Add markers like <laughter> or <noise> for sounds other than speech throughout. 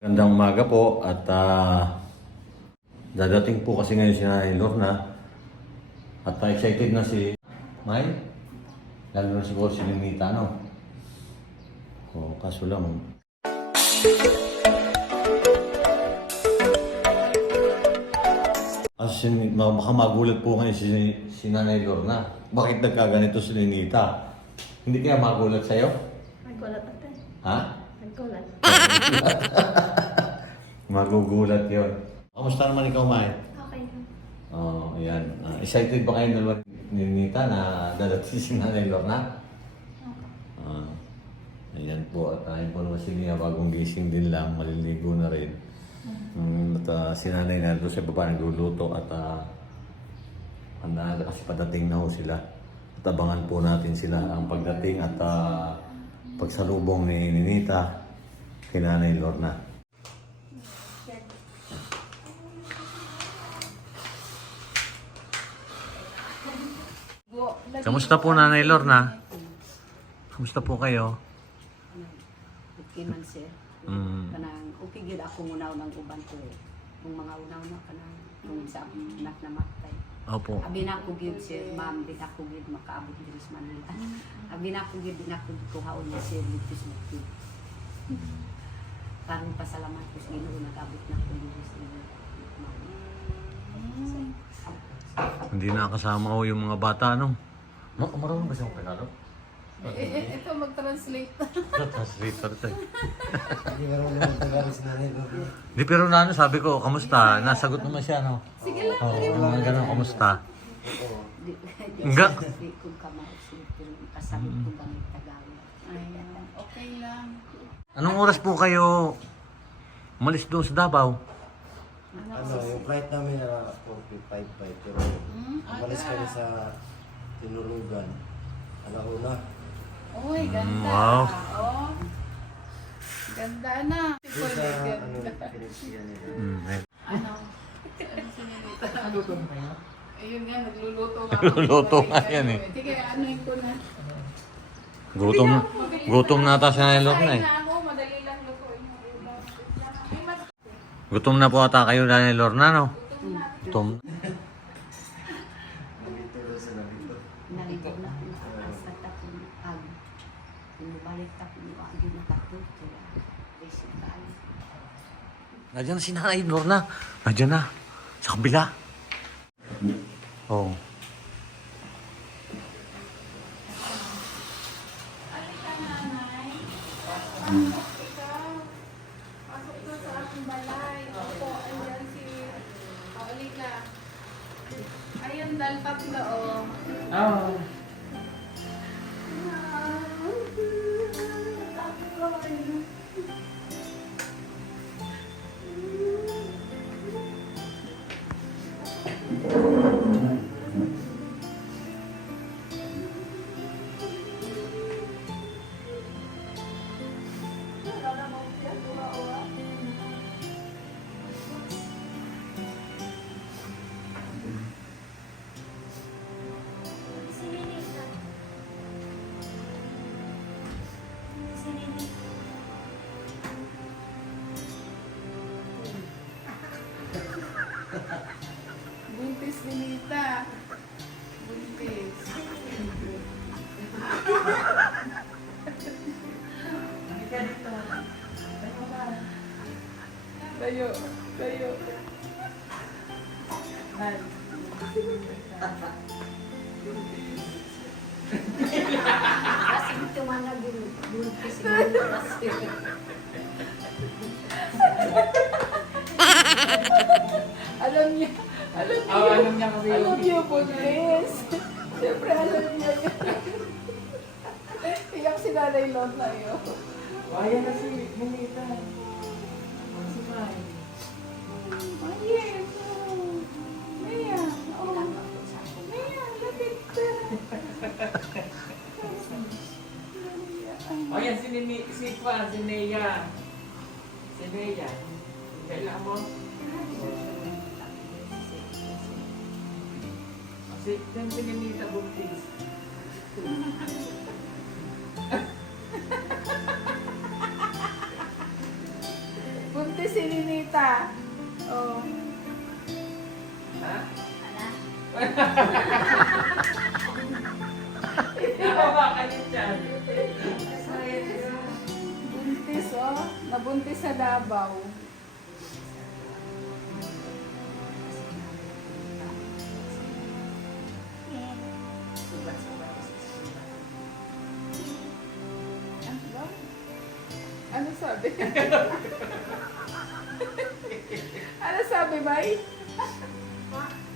Gandang umaga po at ah, dadating po kasi ngayon si Nanay Lorna at ah, excited na si May. Lalo na siguro si Linita, no? O, kaso lang. Kasi si- baka magulat po ngayon si, si Nanay Lorna. Bakit nagkaganito si Linita? Hindi kaya magulat sa'yo? Nagkulat ate. Ha? Nagkulat. <laughs> Magugulat yon. Kamusta naman ikaw, May? Okay lang. Oh, ayan. Ah, excited ba kayo dalawa ni Nita na dadating si Nanay Lorna? Ah, ayan po. At ayun po naman si Nia, bagong gising din lang, maliligo na rin. Um, at ah, si Nanay na doon sa baba nagluluto at uh, handa na kasi padating na ho sila. At abangan po natin sila ang pagdating at ah, pagsalubong ni Ninita kay Nanay Lorna. Kamusta po Nanay Lorna? Kamusta po kayo? Okay man sir. Mm. Kanang okay gid ako munaw ng uban ko. Kung mga unaw na kanang kung sa anak na matay. Opo. Abi na ako gid sir, ma'am, di ako gid makaabot diri sa Manila. <laughs> Abi na ako gid di na ako kuhaon ni sir dito sa Manila. Parang pasalamat ko sa Ginoo nag-abot na ako dito sa Manila. Hindi nakasama ko yung mga bata, no? Ma marunong ba siyang Tagalog? Ito mag-translate. Translator to eh. Hindi marunong magtagalog si nanay. Di pero na ano, sabi ko, kamusta? Nasagot naman siya, no? Sige lang. Oo, mga ganun, kamusta? Di Nga. di ko kamao sir, pero kasabot ko Tagalog. Ayan, okay lang. Anong oras po kayo umalis doon sa Davao? Ano, yung flight namin na 4.55 pero Hmm, umalis kami sa Tinurugan. Alauna. Uy, ganda. wow. Oh. Ganda na. Doon sa ano, pinagsiyan nila. Mm, eh. Ano? Ano sinilita? Ayun nga, nagluluto nga. Nagluluto nga yan eh. Sige, ano yung ko na. gutom, gutom na ata si Nanay Lorna eh. Kain na mas- Gutom na po ata kayo, Nanay Lorna, no? Gutom. Doon sa nandito. Nalito na ako nakakasat ako ng ag. Pinubalik ako ng ag yung nakatuto. Basic tayo. Nandiyan na si Nanay Lorna. Nandiyan na. Sa kabila. Oo. Oh. Pasok na buntis siguro kasi. Alam niya. Alam niya. Oh, alam niya kasi Alam niya, buntis. Siyempre, alam niya yun. Iyak si Nanay Lorna yun. Ayan na si Minita. Si Mai. Oh. Oh. Maya. Oh. Maya, lapit ka. O yan, si, Nini, si Kwan, si Nea. Si Nea. Kailangan mo? Si, yan si Ninita Buntis. Buntis si Ninita. Oh. Ha? Ala, <laughs> Nabuntis sa Davao. Ano? Ano sabi? ano sabi, Bay?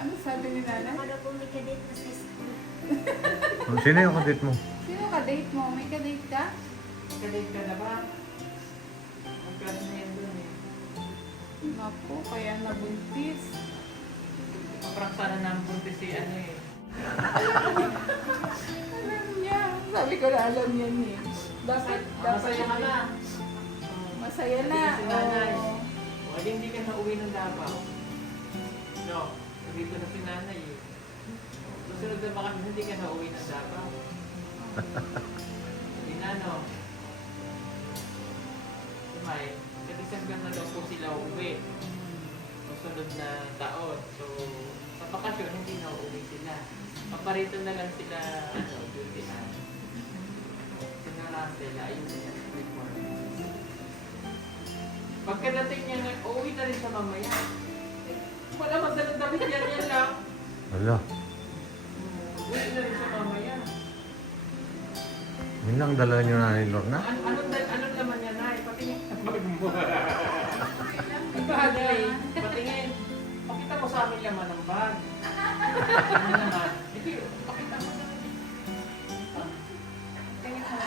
Ano sabi ni Nana? Daw po may kadate na sa school. Sino yung kadit mo? Sino ka-date mo? May ka-date ka? Kadate ka na ba? Magkano na yan dun eh. Naku, kaya nabuntis. Paprang sana ng buntis si ano eh. Alam niya. Sabi ko na alam niya niya. Dapat, dapat. Masaya ka na. Masaya na. Si nanay. Oh. O, hindi ka na uwi ng Davao. No, dito na si nanay eh. Susunod na baka hindi ka na uwi ng Davao. <laughs> Hindi na no. May, sa December na daw po sila uuwi. Susunod na taon. So, sa bakasyon, hindi na uuwi sila. Paparito na lang sila, ano, duty na. Sinarante, ayun na yan. Pagkadating niya, na- uuwi na rin siya mamaya. Wala magdalang damit yan, yan lang. Wala. Uwi na rin siya mamaya. Yun lang dala nyo na ni Lorna? Ano, anong, dal- anong laman niya, Nay? Patingin. Mo. Bagay. Patingin. Pakita mo sa amin laman ng bag. Ano naman? Hindi, pakita mo. Tingin mo.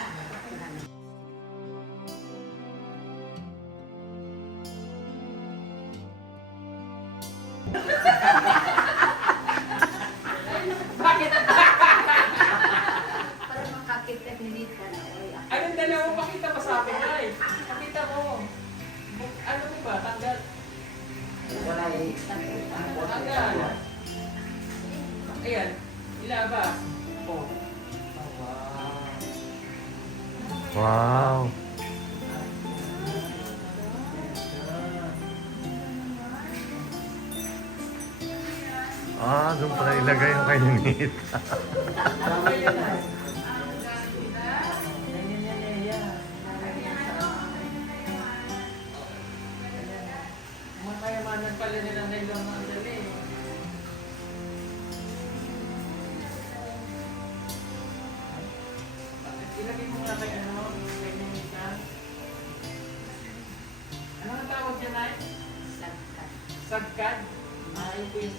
Tanggal. Ayan. Ilabas. Oh. Wow. Wow. Ah, doon pala ilagay yung kay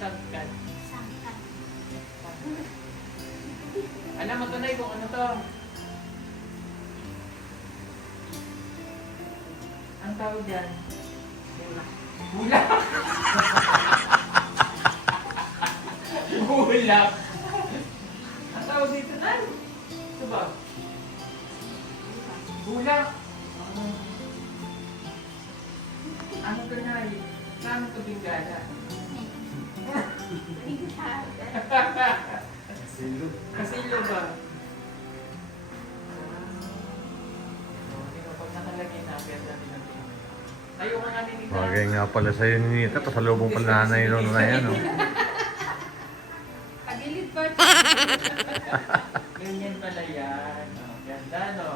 Sagkad. Sangkat. Alam mo tunay kung ano to? Ang tawag dyan? Bulak. Bulak! <laughs> Bulak! Ang tawag dito na? Ito ba? Bulak! Ano to na? Saan to bingala? Ang ganda nila. Tayo ka nga ninita. Bagay nga pala sa'yo Ninita. Pasalubong pala nanay Lorna yan. Oh. Tagilid pa. Ganyan pala yan. Oh, ganda, no?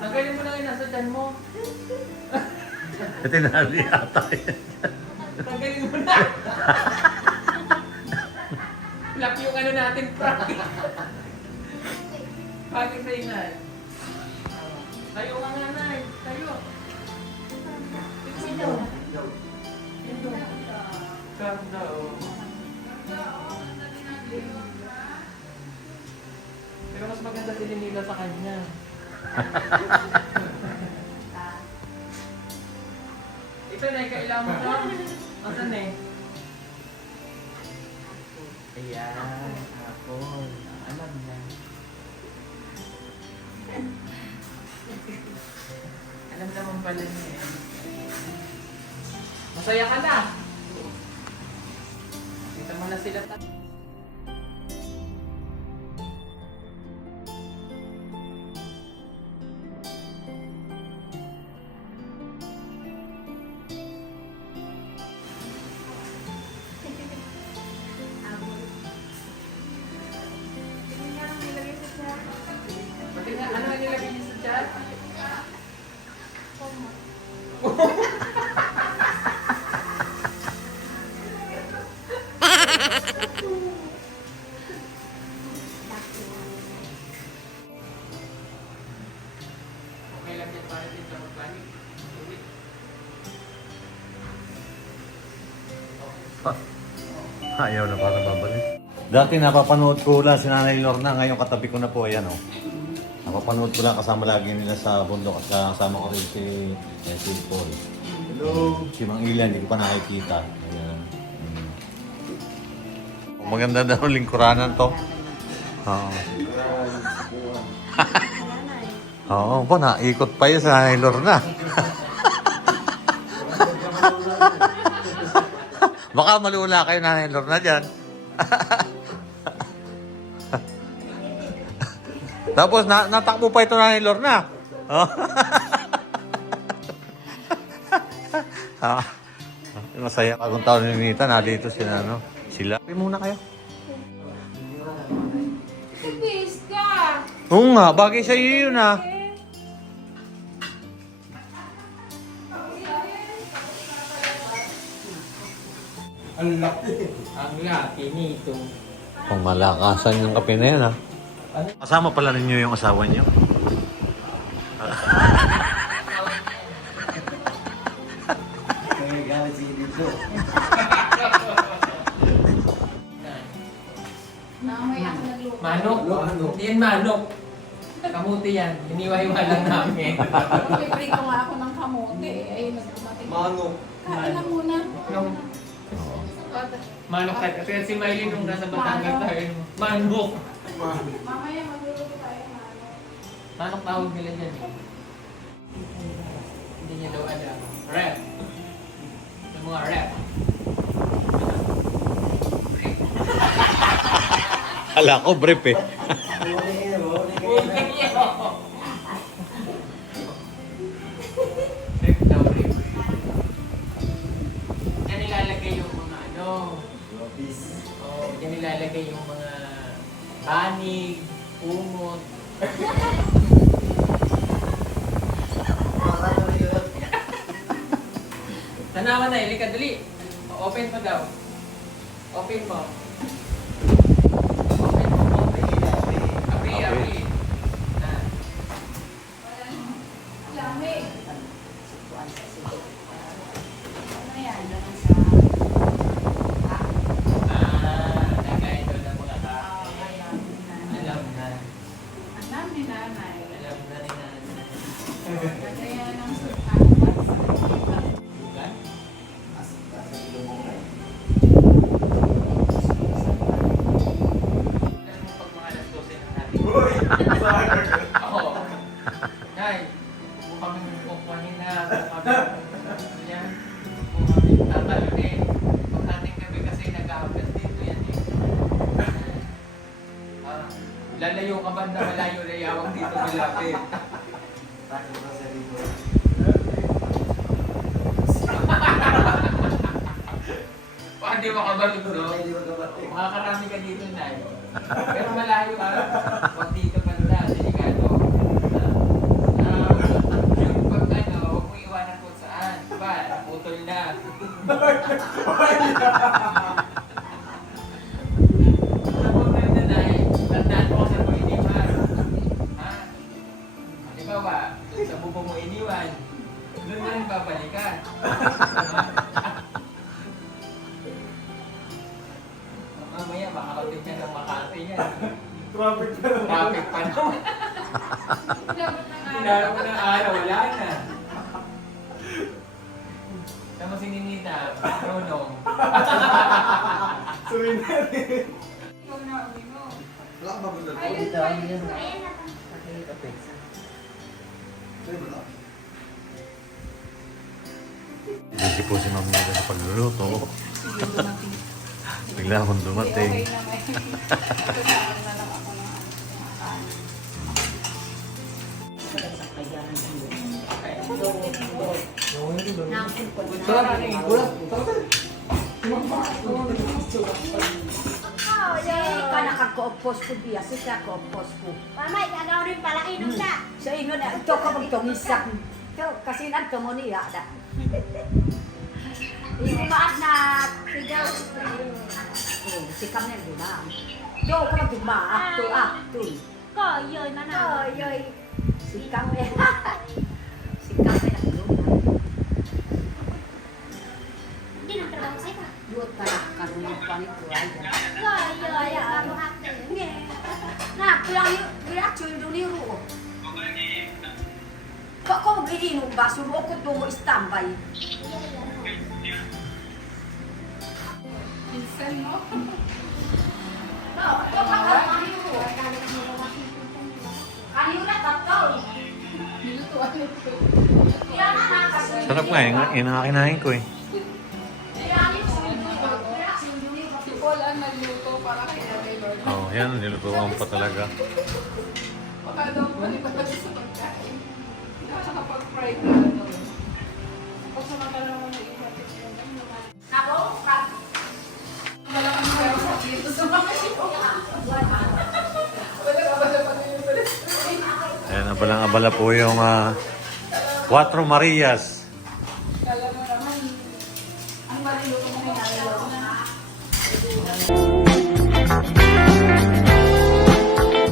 Tanggalin mo lang yung nasa dyan mo. Ito tinali ata yan. Tanggalin mo na. <laughs> Flap yung ano natin, prank. Bakit sa inay? Oh. Tayo ka nga, Nay. Tayo. Sino? Ganda, oh. Pero mas maganda din nila sa kanya. <laughs> Ito na, kailangan mo to. Asan eh? Ayan, hapon. Alam na. Alam naman pala niya eh. Masaya ka na. Kita mo na sila. Magbalik. Uwi. Ayaw na para babalik. Dati napapanood ko lang si Nanay Lorna, ngayon katabi ko na po, ayan o. Napapanood ko lang kasama lagi nila sa bundok at kasama ko rin si, eh, si Paul. Hello. Si Mang Ilan, hindi ko pa nakikita. Ayan. Mm. Maganda daw lingkuranan to. Oo. Oo po, naikot pa yun sa Nanay Lorna. <laughs> Baka malula kayo Nanay Lorna dyan. <laughs> Tapos na natakbo pa ito Nanay Lorna. Oh. <laughs> Ah, masaya. Bagong taon ni Nita, nandito sila, ano? Sila. Sabi muna kayo. Ibis ka! Oo nga, bagay sa iyo yun ah. Ang laki. Ang laki nito. Kung malakasan yung kape na yan ah. Kasama pala ninyo yung asawa niyo? Nagluto. Manok? Hindi yan manok. Kamuti yan. Iniwa-iwa lang namin. Piprito nga ako ng kamote. Ay, nagdumating. Manok. Kain na muna. Nung manok tayo. Kasi si Miley nung nasa Batangas tayo. Manok. Mamaya magluluto tayo. mano. Manok tawag nila dyan. Hindi niya daw alam. Rep. Yung mga rep. <laughs> Ala ko, brief eh. Ano. Lopis. Oh, yan nilalagay yung mga banig, umot. <laughs> Tanawa na, ilika dali. Open mo daw. Open mo. Lalayo ka ba na malayo na yawang dito malapit? Takot sa dito. Baka di makabalog no? Hindi. Makakarami ka dito, Nay. Pero malayo ka. Pag dito banda, delikado. Ah, yung pag ano, huwag mo iwanan kung saan. Diba, naputol na. <laughs> Ikaw na uwi mo. Wala ka ba ba Ayun, Dito, ayun. yan. Ayan na pa. Sa'yo ba na? Busy po si Ma'am Nita sa pagluluto. <laughs> Bigla akong dumating. Okay na may. Tutunan na lang ako ng ano. Sarap. <laughs> Oh, Si ka nakakopos ko diya, si ka kopos ko. Mama, igagaw rin pala inom ka. Sa ino Sino na ito ka magtungisak? Ito, kasi nanto mo niya da. Yung maat <laughs> na sigaw. Oh, si kami di ba? Do ka magtugma, akto, akto. Ko, yun na na. Oy, oy. Si kami. si kami na luma. Hindi nang trabaho sa'yo. Duot ka na, kanunod pa ni Kuya. Ko, yun. Bago yung, kulang yung duniru. Kok ko gini nung ba, suruh ko tungo standby. Minsan, no? No, ito pa ka, duniru. Kanyo na, tatol. Nilutuan ito. Yan na, nakasunod. Sarap nga, yun, yun ang kinain ko eh. Yan yung duniru. Yung duniru. Si Paul ang nagluto para kay Ate Lord. Oh, yan, nilutuan pa talaga. Baka daw ni Papa sa pagkain. Nakakapag-fry na ano. Pag sumakala naman ng iba, tignan mo naman. Ako, kak. Malaking pera sa dito sa mga ito. Na? Ayan, abalang-abala po yung ah, Cuatro Marias.